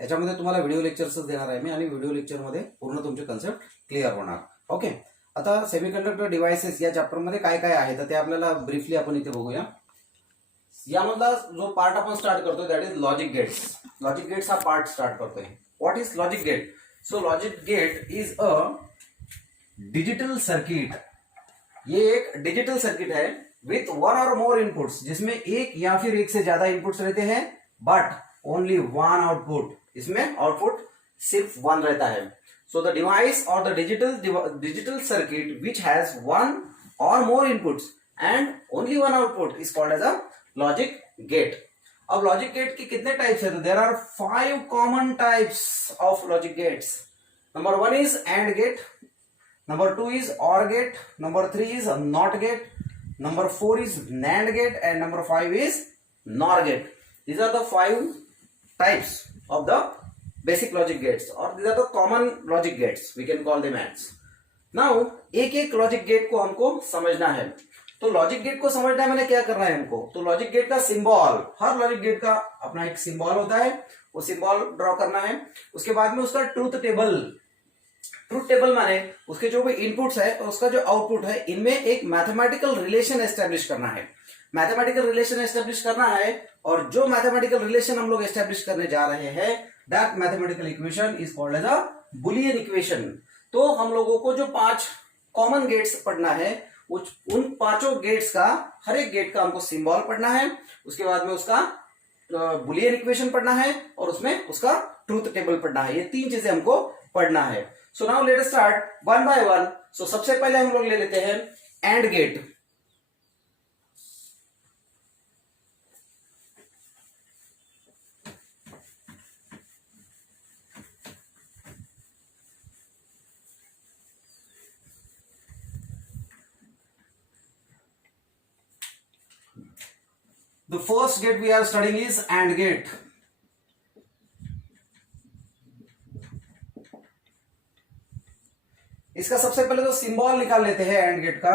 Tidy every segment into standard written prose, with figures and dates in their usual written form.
याच्यामध्ये तुम्हाला व्हिडिओ लेक्चर्सच देणार आहे मी आणि व्हिडिओ लेक्चरमध्ये पूर्ण तुमचे कन्सेप्ट क्लिअर होणार. ओके, आता सेमीकंडक्टर डिव्हाइसेस या चॅप्टरमध्ये काय काय आहे तर ते आपल्याला ब्रीफली आपण इथे बघूया. यामधला जो पार्ट आपण स्टार्ट करतोय that is logic gates. Logic gates हा पार्ट स्टार्ट करतोय. What is logic gate? So logic gate is a digital circuit. ये एक डिजिटल सर्किट है with one or more inputs, जिसमें एक या फिर एक से ज्यादा इनपुट्स रहते हैं बट ओनली वन आउटपुट. इसमें आउटपुट सिर्फ वन रहता है. So the device or the digital circuit which has one or more inputs and only one output is called as a logic gate. अब लॉजिक गेट के कितने types है? तो there are 5 common types of logic gates. Number 1 is and gate, number 2 is OR gate, number 3 is NOT gate, number 4 is NAND gate, and number 5 is NOR gate. These are the 5 types of the basic logic gates, or these are the common logic gates, we can call them as. Now एक एक logic gate को हमको समझना है. तो logic gate को समझना है, मैंने क्या करना है हमको? तो लॉजिक गेट का सिंबल, हर लॉजिक गेट का अपना एक सिंबल होता है, वो सिंबल ड्रॉ करना है. उसके बाद में उसका ट्रूथ टेबल. ट्रूथ टेबल माने उसके जो भी इनपुट्स है और उसका जो आउटपुट है, इनमें एक मैथमेटिकल रिलेशन एस्टेब्लिश करना है. मैथमेटिकल रिलेशन एस्टेब्लिश करना है, और जो मैथमेटिकल रिलेशन हम लोग एस्टेब्लिश करने जा रहे हैं that mathematical equation is called as a boolean equation. तो हम लोगों को जो 5 कॉमन गेट्स पढ़ना है, उन 5 गेट्स का, हर एक गेट का हमको सिंबल पढ़ना है. उसके बाद में उसका बुलियन इक्वेशन पढ़ना है और उसमें उसका ट्रूथ टेबल पढ़ना है. ये 3 चीजें हमको पढ़ना है. So now let us start one by one. So सबसे पहले हम लोग ले लेते हैं and gate. The first gate we are studying is AND gate. इसका सबसे पहले तो सिंबल निकाल लेते हैं एंड गेट का.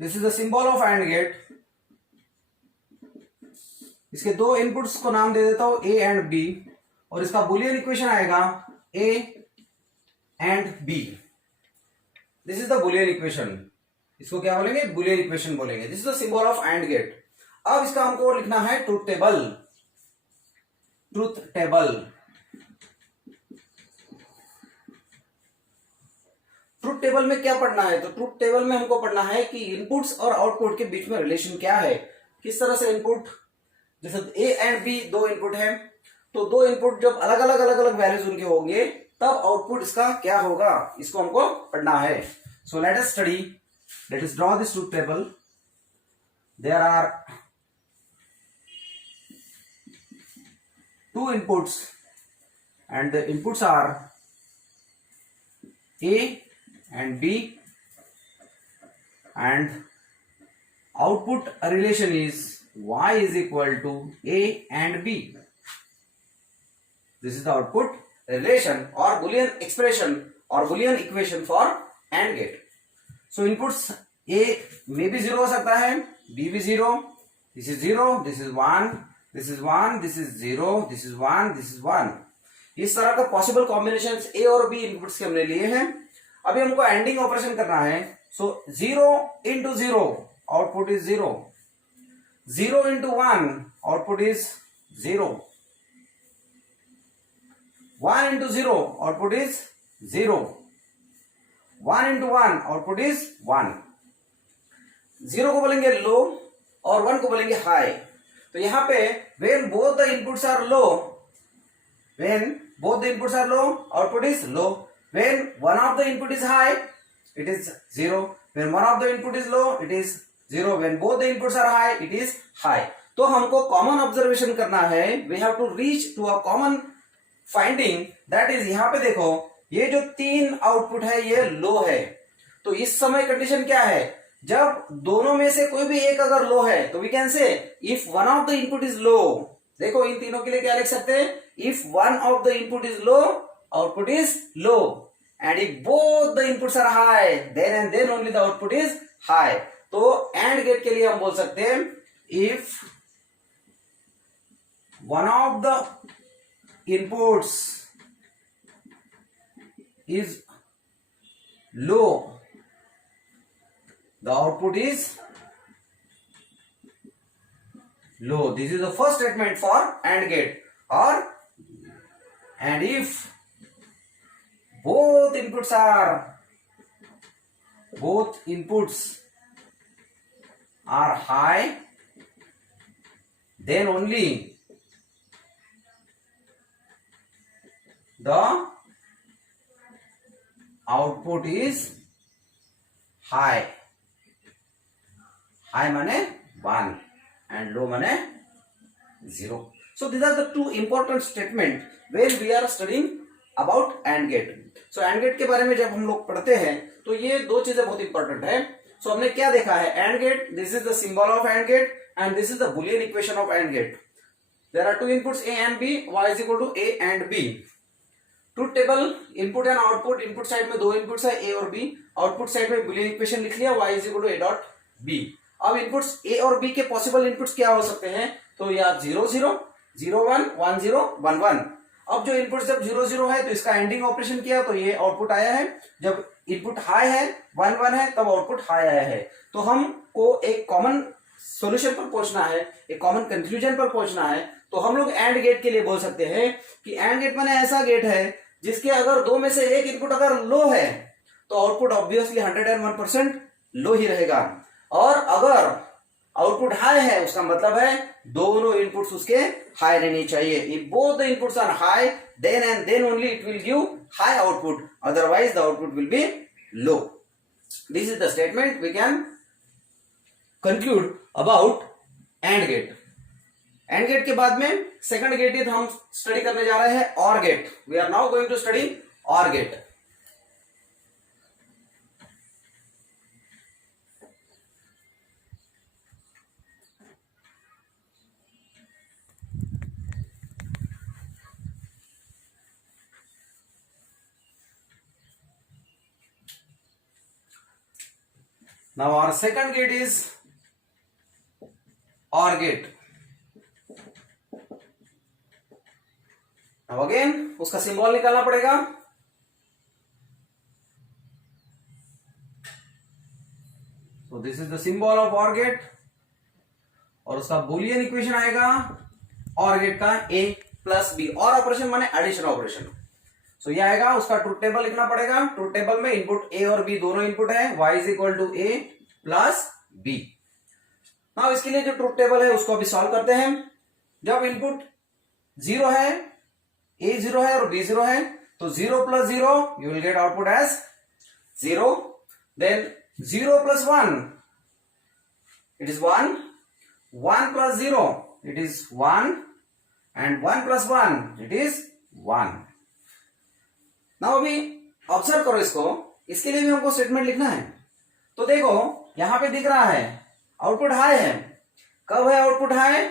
This is the symbol of and gate. इसके 2 इनपुट्स को नाम दे देता हूं ए एंड बी, और इसका बुलियन इक्वेशन आएगा A and B. This is the Boolean equation. इसको क्या बोलेंगे? बुलियन इक्वेशन बोलेंगे. This is the symbol of and gate. अब इसका हमको लिखना है truth table. Truth table. Truth table में क्या पढ़ना है? तो ट्रूथ टेबल में हमको पढ़ना है कि इनपुट्स और आउटपुट के बीच में रिलेशन क्या है. किस तरह से इनपुट, जैसे ए एंड बी 2 इनपुट है, तो 2 इनपुट जब अलग अलग वैल्यूज उनके होंगे तब आउटपुट इसका क्या होगा, इसको हमको पढ़ना है. So let us study. Let us draw this truth table. There are 2 inputs and the inputs are A and B, and output relation is Y is equal to A and B. This is the output relation or Boolean expression or Boolean equation for AND gate. So inputs A may be 0 हो सकता है, B भी 0, this is 0, this is 1, this is 1, this is 0, this is 1, this is 1. इस तरह का possible combination A और B inputs के हमने लिए हैं. अभी हमको एंडिंग ऑपरेशन करना है. सो 0 into 0 output is 0. 0 into 1 output is 0. 1 into 0 output is 0. 1 into 1 output is 1. 0 को बोलेंगे लो और 1 को बोलेंगे हाई. तो यहां पे when both the inputs are low, output is low. When one of the input is high, it is 0. When one of the input is low, it is 0. When both the inputs are high, it is high. तो हमको common observation करना है. We have to reach to a common finding, that is, यहां पे देखो ये जो 3 output है ये लो है. तो इस समय कंडीशन क्या है? जब दोनों में से कोई भी एक अगर लो है तो we can say if one of the input is low. देखो इन तीनों के लिए क्या लिख सकते हैं? If one of the input is low, output is low, and if both the inputs are high, then and then only the output is high. तो AND गेट के लिए हम बोल सकते हैं if one of the inputs is low, the output is low. This is the first statement for AND gate. Or and if both inputs are high, then only the output is high. High माने 1 and low माने 0. So these are the two important statements when we are studying about AND gate. So AND gate के बारे में जब हम लोग पढ़ते हैं तो ये दो चीजें बहुत इंपॉर्टेंट है. So हमने क्या देखा है? AND gate, this is the symbol of AND gate and this is the Boolean equation of AND gate. There are two inputs A and B, Y is equal to A and B. Truth table input and output, input side में दो inputs है A और B, output side में boolean equation लिख लिया y is equal to a dot b. अब inputs A और B के पॉसिबल इनपुट्स क्या हो सकते हैं? तो या 0 0 0 1 1 0 1 1. अब जो इनपुट जब 0 0 है तो इसका एंडिंग ऑपरेशन किया तो ये आउटपुट आया है. जब इनपुट हाई है 1 1 है तब आउटपुट हाई आया है. तो हमको एक कॉमन सॉल्यूशन पर पहुंचना है, एक कॉमन कंक्लूजन पर पहुंचना है. तो हम लोग एंड गेट के लिए बोल सकते हैं कि एंड गेट माने ऐसा गेट है जिसके अगर दो में से एक इनपुट अगर लो है तो आउटपुट ऑब्वियसली 101% लो ही रहेगा. और अगर आउटपुट हाई है उसका मतलब है दोनों इनपुट्स उसके हाई रहनी चाहिए. If both the inputs are high then and then only it will give high output, otherwise the output will be low. This is the statement we can conclude about and gate. And gate के बाद में second gate हम study करने जा रहे हैं or gate. We are now going to study or gate. Now our second gate is OR gate. Now again उसका symbol निकालना पड़ेगा. So this is the symbol of OR gate और उसका बूलियन इक्वेशन आएगा OR गेट का A plus B. Or operation माने addition operation. So ये आएगा, उसका ट्रूथ टेबल लिखना पड़ेगा. ट्रूथ टेबल में इनपुट ए और बी दोनों इनपुट है, y is equal to A plus B. Now इसके लिए जो ट्रूथ टेबल है उसको अभी सॉल्व करते हैं. जब इनपुट 0 है, a 0 है और b 0 है तो 0 plus 0 you will get output as 0. Then 0 plus 1 it is 1, 1 plus 0 it is 1 and 1 plus 1 it is 1. Now अभी ऑब्जर्व करो इसको. इसके लिए भी हमको स्टेटमेंट लिखना है. तो देखो यहां पे दिख रहा है आउटपुट हाई है. कब है output high?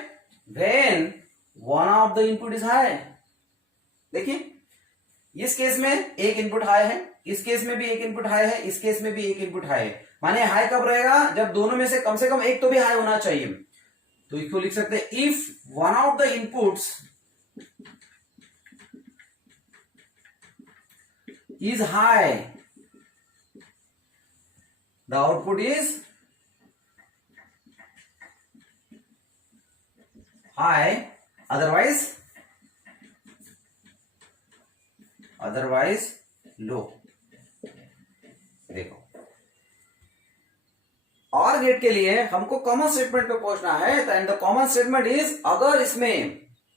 When one of the input is high. देखिए इस केस में एक इनपुट हाई है, इस केस में भी एक इनपुट हाई है, इस केस में भी एक इनपुट हाई है. माने हाई कब रहेगा? जब दोनों में से कम एक तो भी हाई होना चाहिए. तो इसको लिख सकते हैं if one of the inputs is high, the output is high, otherwise low. देखो और गेट के लिए हमको कॉमन स्टेटमेंट पे पहुंचना है. And the common statement is अगर इसमें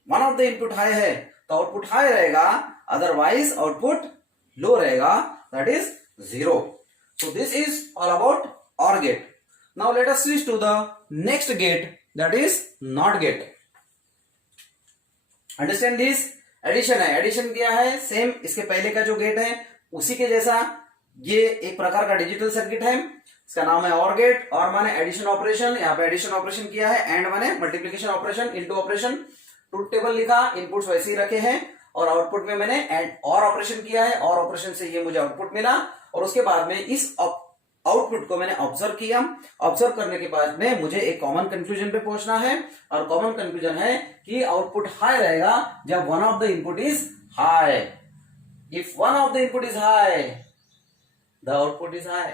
one of the input high है तो आउटपुट हाई रहेगा, अदरवाइज आउटपुट लो रहेगा, that is 0. So this is all about OR gate. Now let us switch to the next gate, that is NOT gate. Understand this? Addition है, addition किया है same इसके पहले का जो gate है उसी के जैसा. ये एक प्रकार का डिजिटल सर्किट है, इसका नाम है OR गेट. और माने एडिशन ऑपरेशन, यहाँ पे एडिशन ऑपरेशन किया है. एंड माने multiplication operation, into operation. Truth table लिखा, इनपुट्स वैसे ही रखे हैं और आउटपुट में मैंने एंड और ऑपरेशन किया है, और ऑपरेशन से ये मुझे आउटपुट मिला, और उसके बाद में इस आउटपुट को मैंने ऑब्जर्व किया। ऑब्जर्व करने के बाद में मुझे एक कॉमन कंक्लूजन पे पहुंचना है, और कॉमन कंक्लूजन है कि आउटपुट हाई रहेगा जब one of the input is high. If one of the input is high the output is high,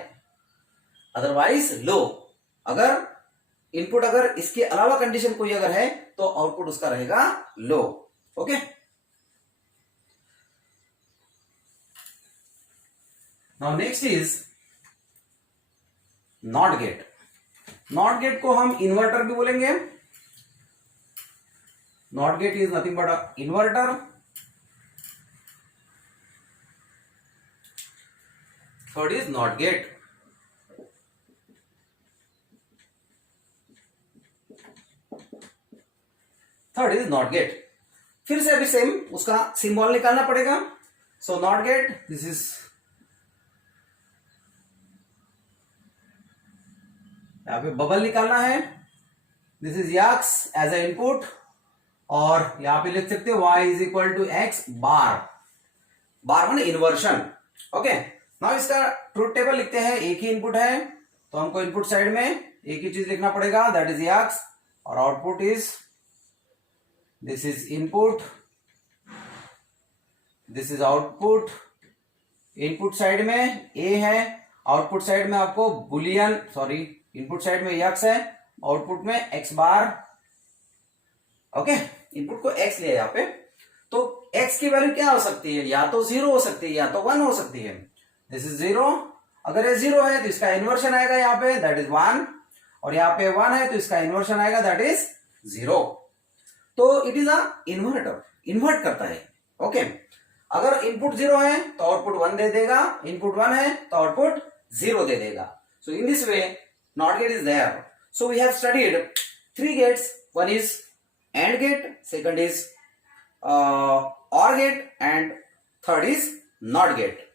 otherwise low. अगर इनपुट अगर इसके अलावा कंडीशन कोई अगर है तो आउटपुट उसका रहेगा low. Okay, now next is not gate. Not gate को हम इन्वर्टर भी बोलेंगे। Not gate is nothing but a inverter. Third is not gate. Third is not gate. फिर से अभी सेम उसका सिंबल निकालना पड़ेगा। So not gate, this is, यहां पे बबल निकालना है। This is x as a input, और यहां पे लिख सकते हो y is equal to x bar. बार माने इन्वर्शन। ओके, नाउ इसका ट्रूथ टेबल लिखते हैं। एक ही इनपुट है तो हमको इनपुट साइड में एक ही चीज लिखना पड़ेगा, दैट इज यक्स, और output is, this is input, this is output. Input side में a है, आउटपुट साइड में आपको बुलियन, सॉरी, इनपुट साइड में x है, आउटपुट में x बार। ओके, इनपुट को x लिया यहां पे, तो x की वैल्यू क्या हो सकती है? या तो 0 हो सकती है या तो 1 हो सकती है। This is 0। अगर ये 0 है तो इसका इन्वर्शन आएगा यहाँ पे, दैट इज 1, और यहाँ पे 1 है तो इसका इन्वर्शन आएगा, दैट इज 0। तो it is a inverter, invert करता है। ओके, अगर इनपुट 0 है तो आउटपुट 1 दे देगा, इनपुट 1 है तो आउटपुट 0 दे देगा। So in this way not gate is there. So we have studied 3 gates. One is and gate, second is or gate, and third is not gate.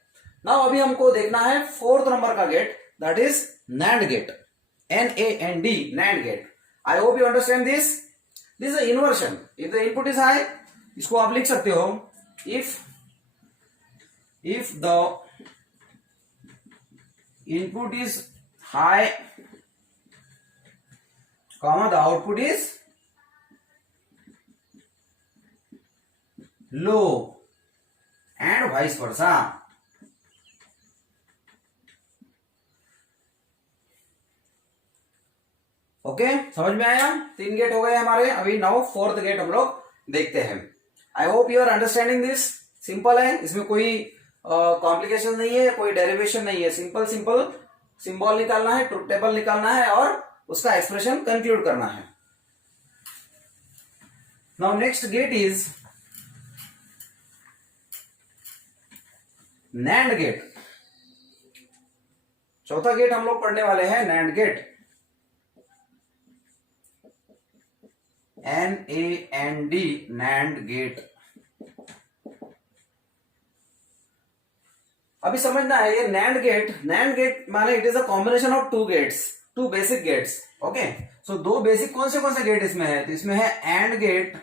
Now अभी हमको देखना है 4th नंबर का gate, that is NAND gate. NAND, NAND gate. I hope you understand this. This is inversion. If the input is high, इसको आप लिख सकते हो, if the input is high, comma, the output is low, and vice versa. Okay, समझ में आया? 3 gate हो गए हमारे। अभी नाउ 4th गेट हम लोग देखते हैं। I hope you are understanding this. Simple है, इसमें कोई कॉम्प्लिकेशन नहीं है, कोई डेरिवेशन नहीं है। सिंपल सिंबल निकालना है, ट्रुथ टेबल निकालना है, और उसका एक्सप्रेशन कंक्लूड करना है। Now next gate is NAND gate. चौथा गेट हम लोग पढ़ने वाले हैं NAND gate. NAND, NAND gate. अभी समझना है ये नैंड गेट माने it is a combination of 2 gates, 2 basic gates. Okay, so 2 basic कौन से गेट इसमें है? तो इसमें है and gate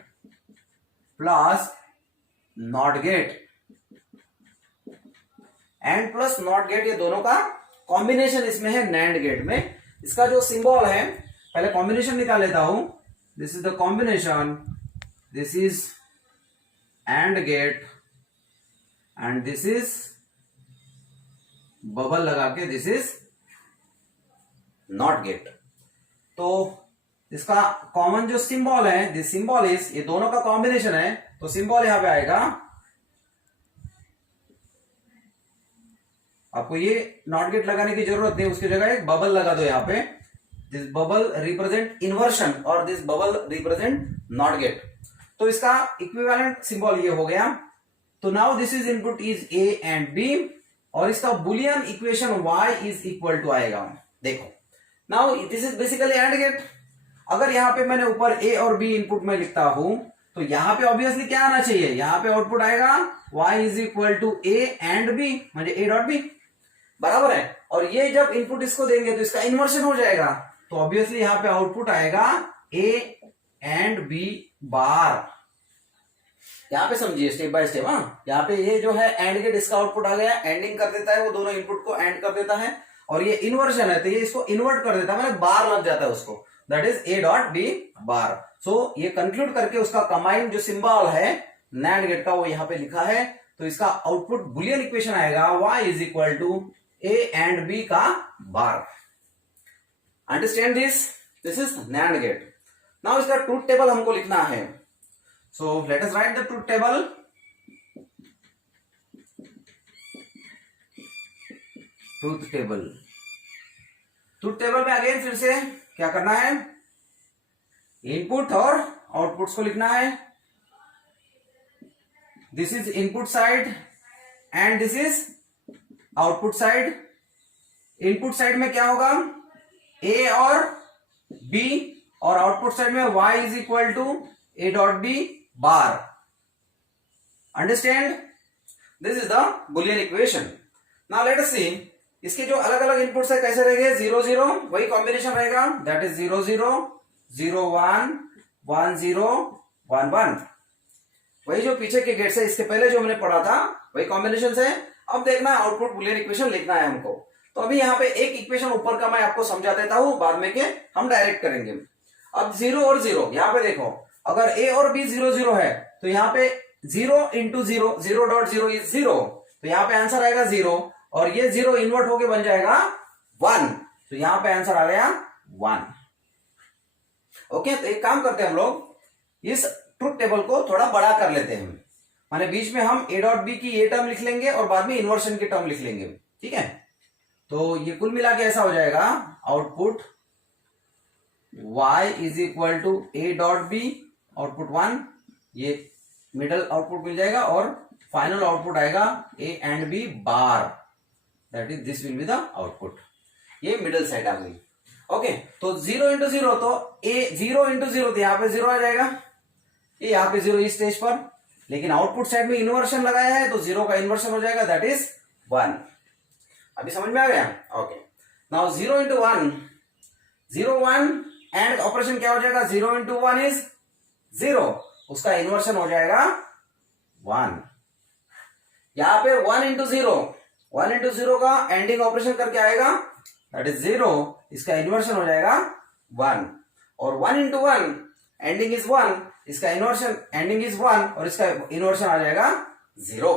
plus not gate. And plus not gate, ये दोनों का कॉम्बिनेशन इसमें है नैंड गेट में। इसका जो सिंबल है, पहले कॉम्बिनेशन निकाल लेता हूं। This is the combination, this is and gate, and this is bubble लगा के, दिस इज नॉट गेट। तो इसका कॉमन जो सिंबल है, दिस सिंबल इज, ये दोनों का कॉम्बिनेशन है, तो सिंबल यहां पे आएगा। आपको ये नॉट गेट लगाने की जरूरत नहीं, उसकी जगह एक बबल लगा दो यहां पे। दिस बबल रिप्रेजेंट इन्वर्शन और this bubble represent not gate. तो इसका इक्विवेलेंट सिंबल ये हो गया। तो now this is input is A and B, और इसका boolean equation y is equal to आएगा। देखो, now this is basically and gate. अगर यहां पे मैंने ऊपर A और B इनपुट में लिखता हूं, तो यहां पे ऑब्वियसली क्या आना चाहिए? यहां पे आउटपुट आएगा y is equal to A and B, म्हणजे A डॉट B, बराबर है। और ये जब इनपुट इसको देंगे तो इसका इन्वर्शन हो जाएगा, तो ऑब्वियसली यहां पे आउटपुट आएगा A एंड B बार। यहाँ पे समझिए स्टेप बाय स्टेप। हाँ, यहाँ पे ये जो है एंड गेट, इसका आउटपुट आ गया, एंडिंग कर देता है, वो दोनों इनपुट को एंड कर देता है। और ये इन्वर्जन है तो ये इसको इन्वर्ट कर देता है, मैंने बार लग जाता है उसको, that is A dot B bar. So ये कंक्लूड करके उसका कंबाइंड जो सिंबल है नैंड गेट का वो यहाँ पे लिखा है। तो इसका आउटपुट बुलियन इक्वेशन आएगा y is equal to A and B का बार। Understand this is NAND gate. Now इसका ट्रूथ टेबल हमको लिखना है। So let us write the truth table. Truth table. Truth table में अगेन फिर से क्या करना है, इनपुट और आउटपुट्स को लिखना है। This is input side and this is output side. Input side में क्या होगा, ए और बी, और आउटपुट साइड में y is equal to A dot B bar. Understand, this is the Boolean equation. Now let us see इसके जो अलग अलग इनपुट्स है कैसे रहेंगे, 0 0 वही कॉम्बिनेशन रहेगा, दैट इज 0 0 0 1 1 0 1 1। वही जो पीछे के गेट्स है, इसके पहले जो हमने पढ़ा था वही कॉम्बिनेशन है। अब देखना है आउटपुट बुलियन इक्वेशन लिखना है हमको। तो अभी यहाँ पे एक इक्वेशन ऊपर का मैं आपको समझा देता हूं, बाद में के हम डायरेक्ट करेंगे। अब 0 और 0 यहाँ पे देखो, अगर a और b 0 0 है तो यहाँ पे 0 इंटू 0 0 डॉट 0 इज 0, तो यहाँ पे आंसर आएगा 0, और ये 0 इन्वर्ट होके बन जाएगा 1, तो यहाँ पे आंसर आ गया 1। ओके, तो एक काम करते हैं हम लोग, इस ट्रुथ टेबल को थोड़ा बड़ा कर लेते हैं, माने बीच में हम a डॉट बी की ये टर्म लिख लेंगे और बाद में इन्वर्शन की टर्म लिख लेंगे। ठीक है, तो ये कुल मिला के ऐसा हो जाएगा, output y is equal to A dot B, output 1, ये मिडल आउटपुट मिल जाएगा, और फाइनल आउटपुट आएगा A and B bar, that is this will be the output. ये मिडल साइड आ गई। ओके, तो 0 इंटू 0, तो ए 0 इंटू 0 तो यहाँ पे 0 आ जाएगा, ये यहाँ पे 0 इस स्टेज पर, लेकिन आउटपुट साइड में इन्वर्शन लगाया है तो 0 का इन्वर्शन हो जाएगा, दैट इज 1। अभी समझ में आ गया? Okay, now 0 into 1, 0 1 and operation क्या हो जाएगा, 0 इंटू 1 इज 0, उसका इन्वर्शन हो जाएगा 1। यहां पे 1 इंटू 0, 1 इंटू 0 का एंडिंग ऑपरेशन करके आएगा, दैट इज 0, इसका इन्वर्शन हो जाएगा 1, और 1 इंटू 1 एंडिंग इज 1, इसका इन्वर्शन एंडिंग इज 1 और इसका इन्वर्शन आ जाएगा 0।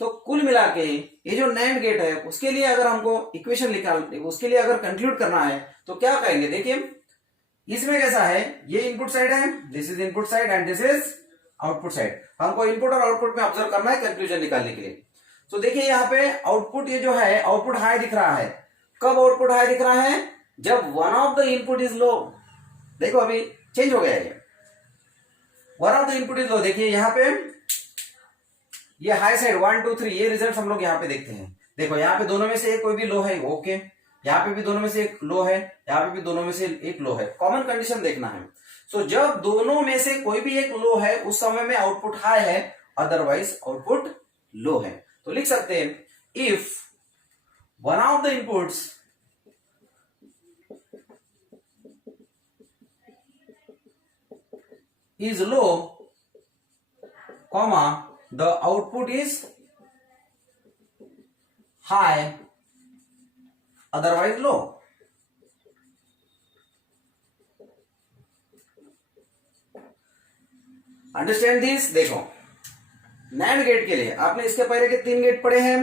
तो कुल मिला के ये जो नैंड गेट है उसके लिए अगर हमको इक्वेशन निकालते, उसके लिए अगर कंक्लूड करना है तो क्या करेंगे, देखिए इसमें कैसा है, ये इनपुट साइड है, this is input side and this is output side. हमको इनपुट और आउटपुट में ऑब्जर्व करना है कंक्लूजन निकालने के लिए। तो देखिए यहाँ पे आउटपुट, ये जो है आउटपुट हाई दिख रहा है। कब आउटपुट हाई दिख रहा है, जब one of the input is low. देखो अभी चेंज हो गया है, one of the input is लो। देखिए यहाँ पे ये हाई साइड 1 2 3, ये रिजल्ट हम लोग यहाँ पे देखते हैं। देखो यहाँ पे दोनों में से एक कोई भी लो है, ओके, यहाँ पे भी दोनों में से एक लो है, यहाँ पे भी दोनों में से एक लो है। कॉमन कंडीशन देखना है। सो जब दोनों में से कोई भी एक लो है उस समय में आउटपुट हाई है, अदरवाइज आउटपुट लो है। तो लिख सकते हैं, if one of the inputs is low, comma, the output is high, otherwise low. Understand this. देखो नैंड गेट के लिए आपने इसके पहले के 3 गेट पढ़े हैं,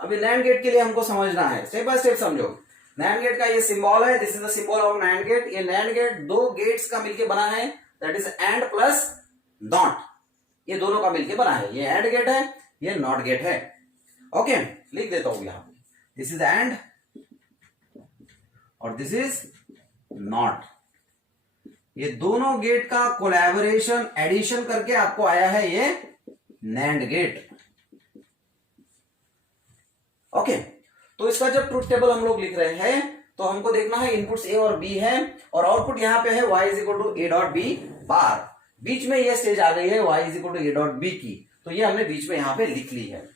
अभी नैंड गेट के लिए हमको समझना है, स्टेप बाय स्टेप समझो। नैंड गेट का ये सिंबल है, this is the symbol of NAND gate. ये नैंड गेट 2 गेट्स का मिलके बना है, that is and plus not, ये दोनों का मिलके बना है। ये एंड गेट है, ये नॉट गेट है। ओके, लिख देता हूं यहां पे, दिस इज एंड और दिस इज नॉट। ये दोनों गेट का कोलैबोरेशन एडिशन करके आपको आया है ये नैंड गेट। ओके, तो इसका जब ट्रुथ टेबल हम लोग लिख रहे हैं तो हमको देखना है इनपुट्स ए और बी है और आउटपुट यहां पे है y is equal to A dot B bar. बीच में ये स्टेज आ गई है y is equal to A dot B की, तो ये हमने बीच में यहां पे लिख ली है।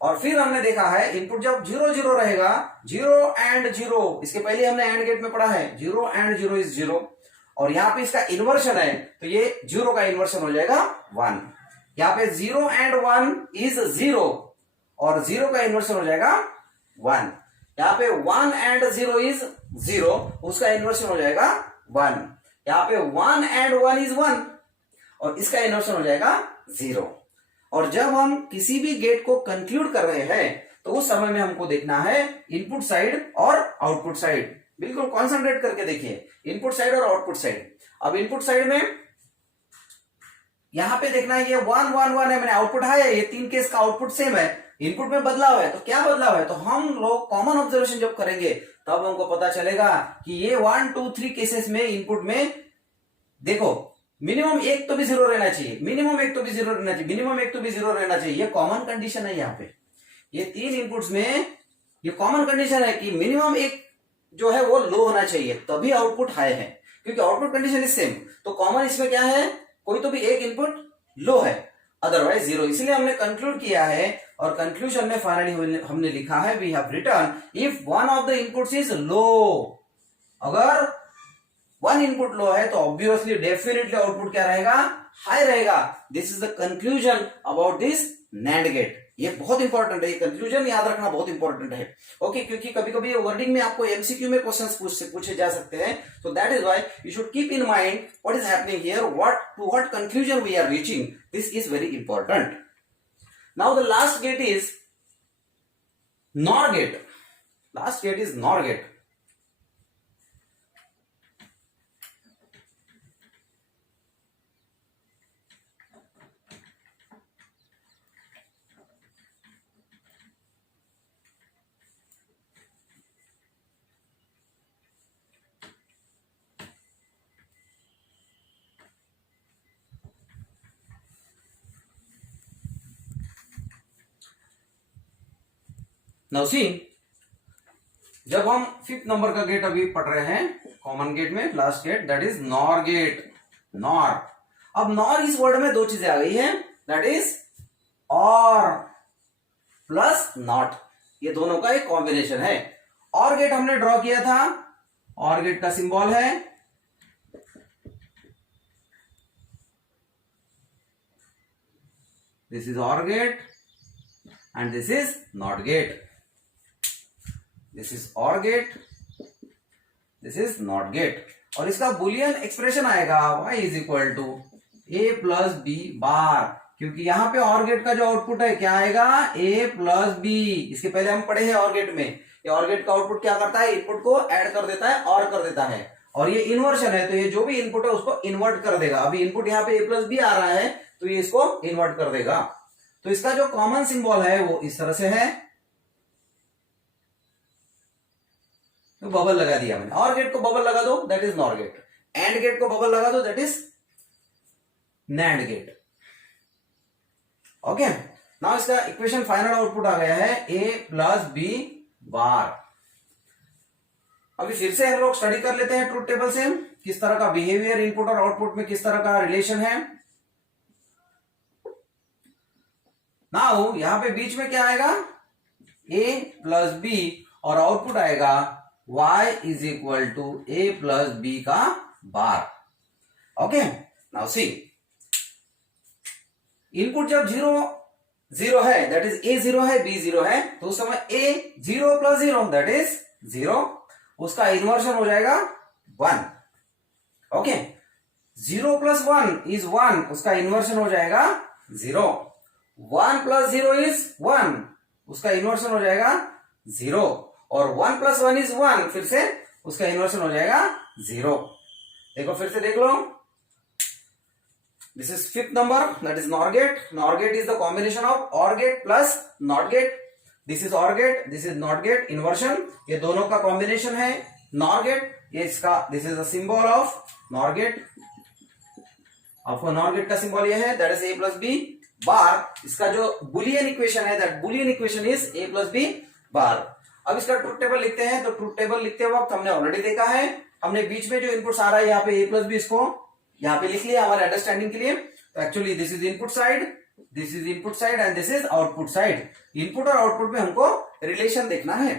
और फिर हमने देखा है इनपुट जब 0 0 रहेगा, 0 एंड 0, इसके पहले हमने एंड गेट में पढ़ा है 0 एंड 0 इज 0, और यहां पे इसका इन्वर्शन है तो ये 0 का इन्वर्शन हो जाएगा 1। यहाँ पे 0 and 1 इज 0 और 0 का इन्वर्सन हो जाएगा 1। यहाँ पे 1 and 0 इज 0, उसका इन्वर्सन हो जाएगा 1। यहाँ पे 1 and 1 इज 1 और इसका इन्वर्सन हो जाएगा 0। और जब हम किसी भी गेट को कंक्लूड कर रहे हैं तो उस समय में हमको देखना है इनपुट साइड और आउटपुट साइड। बिल्कुल कॉन्सेंट्रेट करके देखिए, इनपुट साइड और आउटपुट साइड। अब इनपुट साइड में यहां पे देखना है ये 1 1 1 है, मैंने आउटपुट हाई है, ये 3 केस का आउटपुट सेम है, इनपुट में बदलाव है। तो क्या बदलाव है? तो हम लोग कॉमन ऑब्जर्वेशन जब करेंगे तब हमको पता चलेगा कि ये 1 2 3 केसेस में इनपुट में देखो मिनिमम एक तो भी 0 रहना चाहिए, मिनिमम एक तो भी 0 रहना चाहिए, मिनिमम एक तो भी 0 रहना चाहिए। ये कॉमन कंडीशन है। यहाँ पे ये 3 इनपुट्स में ये कॉमन कंडीशन है कि मिनिमम एक जो है वो लो होना चाहिए, तभी आउटपुट हाई है, क्योंकि आउटपुट कंडीशन इज सेम। तो कॉमन इसमें क्या है? कोई तो भी एक इनपुट लो है, अदरवाइज 0। इसलिए हमने कंक्लूड किया है और कंक्लूजन में फाइनली हमने लिखा है we have written if one of the inputs is low. अगर वन इनपुट लो है तो ऑब्वियसली डेफिनेटली आउटपुट क्या रहेगा? हाई रहेगा। This is the conclusion about this NAND gate. ये बहुत इंपॉर्टेंट है, ये कंक्लूजन याद रखना बहुत इंपॉर्टेंट है। ओके, क्योंकि कभी कभी वर्डिंग में आपको एमसीक्यू में क्वेश्चंस पूछे जा सकते हैं। So that is why you should keep in mind what is happening here, what conclusion we are reaching. This is very important. Now the last gate is NOR gate. Last gate is NOR gate. Now see, जब हम 5th number का gate अभी पढ़ रहे हैं common gate में, last gate, that is NOR gate. NOR, अब NOR इस वर्ड में दो चीजें आ गई हैं, that is or plus not. ये दोनों का एक कॉम्बिनेशन है। और गेट हमने ड्रॉ किया था, और गेट का सिंबल है this is or gate and this is not gate. This is or gate, this is not gate। और इसका बुलियन एक्सप्रेशन आएगा y is equal to a plus B bar, क्योंकि यहां पे और गेट का जो आउटपुट है क्या आएगा? a plus B. इसके पहले हम पढ़े हैं और गेट में, ये और गेट का आउटपुट क्या करता है? इनपुट को ऐड कर देता है और कर देता है, और ये इन्वर्शन है तो ये जो भी इनपुट है उसको इन्वर्ट कर देगा। अभी इनपुट यहाँ पे a प्लस बी आ रहा है तो ये इसको इन्वर्ट कर देगा। तो इसका जो कॉमन सिंबल है वो इस तरह से है, तो बबल लगा दिया मैंने। और गेट को बबल लगा दो, that is NOR gate. And gate को बबल लगा दो, that is NAND gate. Okay, now इसका इक्वेशन फाइनल आउटपुट आ गया है a प्लस बी बार। अभी फिर से हम लोग स्टडी कर लेते हैं ट्रूथ टेबल से, किस तरह का बिहेवियर इनपुट और आउटपुट में किस तरह का रिलेशन है। नाउ यहां पे बीच में क्या आएगा? a प्लस बी और आउटपुट आएगा y is equal to a plus B का bar. Okay, now see, input जब 0 है, दैट इज a 0 है, b 0 है, तो उस समय a 0 प्लस 0 दैट इज 0, उसका इन्वर्शन हो जाएगा 1। ओके, 0 प्लस 1 इज 1, उसका इन्वर्शन हो जाएगा 0। 1 प्लस 0 इज 1, उसका इन्वर्सन हो जाएगा 0, और 1 प्लस 1 इज 1, फिर से उसका इन्वर्सन हो जाएगा 0। देखो फिर से देख लो, this is 5th number, that is NOR gate. NOR gate is the combination of or gate plus not gate. This is or gate, this is not gate, inversion, ये दोनों का कॉम्बिनेशन है नॉर गेट। ये इसका, this is the symbol of NOR gate. आपको NOR gate का symbol ये है, that is a plus B bar. इसका जो बुलियन इक्वेशन है, that Boolean equation is a plus B bar. अब इसका ट्रूथ टेबल लिखते हैं, तो ट्रूथ टेबल लिखते वक्त हमने ऑलरेडी देखा है, हमने बीच में जो इनपुट्स आ रहा है यहाँ पे a प्लस बी, इसको यहाँ पे लिख लिया हमारे अंडरस्टैंडिंग के लिए। तो actually this is input side, this is input side and this is output side. Input और आउटपुट में हमको रिलेशन देखना है।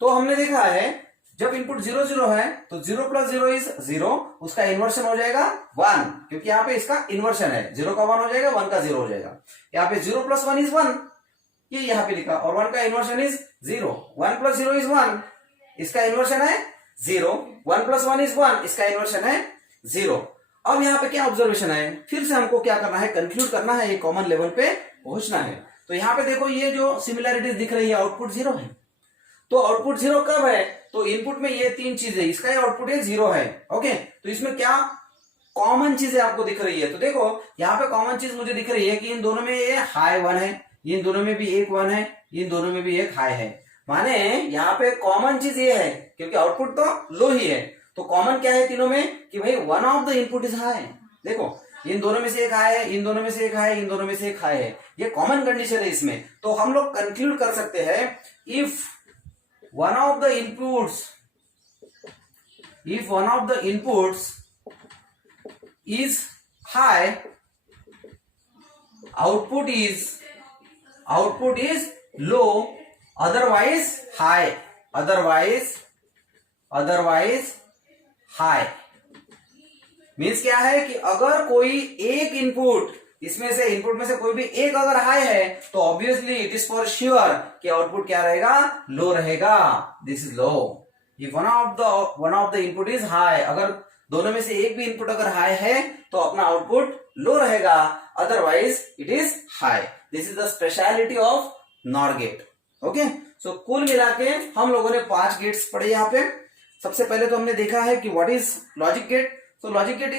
तो हमने देखा है जब इनपुट 0 0 है तो 0 प्लस 0 इज 0, उसका इन्वर्शन हो जाएगा 1, क्योंकि यहाँ पे इसका इन्वर्शन है, 0 का 1 हो जाएगा, 1 का 0 हो जाएगा। यहाँ पे 0 प्लस 1 इज 1, ये यहाँ पे लिखा, और 1 का इन्वर्शन इज 0, 1 प्लस 0 इज 1, इसका इन्वर्शन है 0, 1 प्लस 1 इज 1, इसका इन्वर्शन है 0। अब यहाँ पे क्या ऑब्जर्वेशन है, फिर से हमको क्या करना है, कंक्लूड करना है, ये कॉमन लेवल पे पहुंचना है। तो यहाँ पे देखो ये जो सिमिलैरिटीज दिख रही है, आउटपुट 0 है। तो आउटपुट 0 कब है, तो इनपुट में ये 3 चीजें, इसका आउटपुट है 0 है। ओके, तो इसमें क्या कॉमन चीजें आपको दिख रही है, तो देखो यहाँ पे कॉमन चीज मुझे दिख रही है कि इन दोनों में ये हाई 1 है, इन दोनों में भी एक 1 है, इन दोनों में भी एक हाई है। माने यहाँ पे कॉमन चीज ये है, क्योंकि आउटपुट तो लो ही है, तो कॉमन क्या है तीनों में कि भाई one of the input is high. देखो इन दोनों में से एक हाई है, इन दोनों में से एक हाई है, इन दोनों में से एक हाई है, ये कॉमन कंडीशन है इसमें। तो हम लोग कंक्लूड कर सकते हैं, if one of the inputs is high, output is low, otherwise high, means क्या है कि अगर कोई एक इनपुट, इसमें से इनपुट में से कोई भी एक अगर हाई है तो obviously it is for sure कि आउटपुट क्या रहेगा, लो रहेगा। This is low. If one of the input is high, अगर दोनों में से एक भी इनपुट अगर हाई है तो अपना आउटपुट लो रहेगा, otherwise it is high. This is the speciality of NOR gate. Okay, so कुल मिला के हम लोगों ने 5 गेट्स पढ़े यहाँ पे। सबसे पहले तो हमने देखा है कि what is logic gate. So logic gate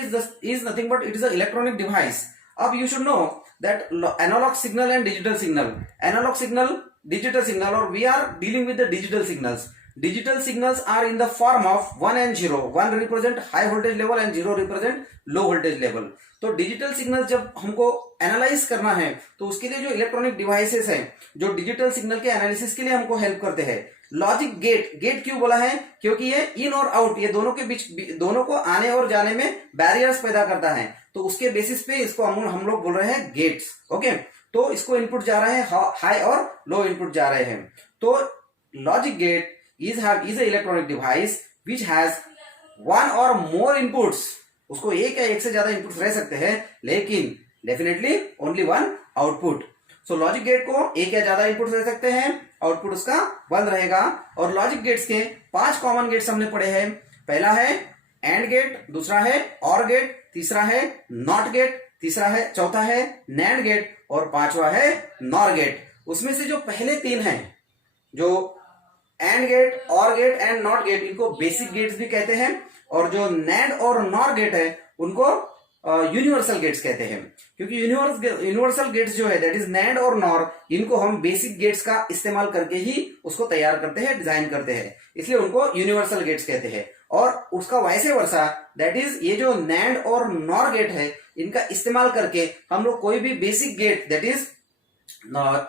is nothing but it is a electronic device. अब you should know that analog signal and digital signal, analog signal, digital signal, or we are dealing with the digital signals. Digital signals are in the form of 1 and 0. 1 represent high voltage level and 0 represent low voltage level. तो digital signal जब हमको analyse करना है तो उसके लिए जो electronic devices हैं जो डिजिटल सिग्नल के एनालिसिस के लिए हमको हेल्प करते हैं। लॉजिक गेट, गेट क्यों बोला है, क्योंकि ये इन और आउट, ये दोनों के बीच, दोनों को आने और जाने में बैरियर्स पैदा करता है, तो उसके बेसिस पे इसको हम लोग बोल रहे हैं गेट्स। ओके, तो इसको इनपुट जा रहे हैं हाई और लो इनपुट जा रहे हैं। तो logic gate is a electronic device which has 1 or more inputs. उसको एक या एक से ज्यादा इनपुट्स रह सकते हैं, लेकिन डेफिनेटली ओनली 1 आउटपुट। सो लॉजिक गेट को एक या ज्यादा इनपुट्स रह सकते हैं, आउटपुट उसका 1 रहेगा। और लॉजिक गेट्स के 5 कॉमन गेट्स हमने पढ़े हैं। पहला है एंड गेट, दूसरा है और गेट, तीसरा है नॉट गेट, चौथा है नैंड गेट, और 5वां है नॉर गेट। उसमें से जो पहले 3 हैं, जो एंड गेट, और गेट एंड नॉट गेट, इनको बेसिक गेट्स भी कहते हैं, और जो नैंड और नॉर गेट है उनको यूनिवर्सल गेट्स कहते हैं। क्योंकि यूनिवर्सल गेट्स जो है दैट इज नैंड और नॉर, इनको हम बेसिक गेट्स का इस्तेमाल करके ही उसको तैयार करते हैं, डिजाइन करते हैं, इसलिए उनको यूनिवर्सल गेट्स कहते हैं। और उसका वैसे वर्षा दैट इज ये जो नैंड और नॉर गेट है, इनका इस्तेमाल करके हम लोग कोई भी basic gate that is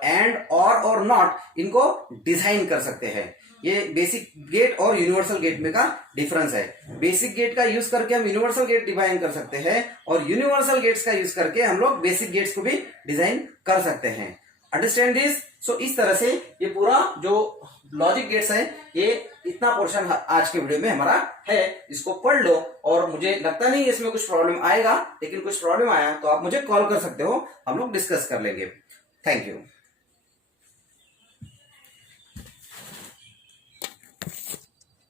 and और नॉट, इनको डिजाइन कर सकते हैं। ये बेसिक गेट और यूनिवर्सल गेट में का डिफरेंस है। बेसिक गेट का यूज करके हम यूनिवर्सल गेट डिजाइन कर सकते हैं, और यूनिवर्सल गेट्स का यूज करके हम लोग बेसिक गेट्स को भी डिजाइन कर सकते हैं। Understand this. सो इस तरह से ये पूरा जो लॉजिक गेट्स है, ये इतना पोर्शन आज के वीडियो में हमारा है, इसको पढ़ लो। और मुझे लगता नहीं इसमें कुछ प्रॉब्लम आएगा, लेकिन कुछ प्रॉब्लम आया तो आप मुझे कॉल कर सकते हो, हम लोग डिस्कस कर लेंगे। Thank you.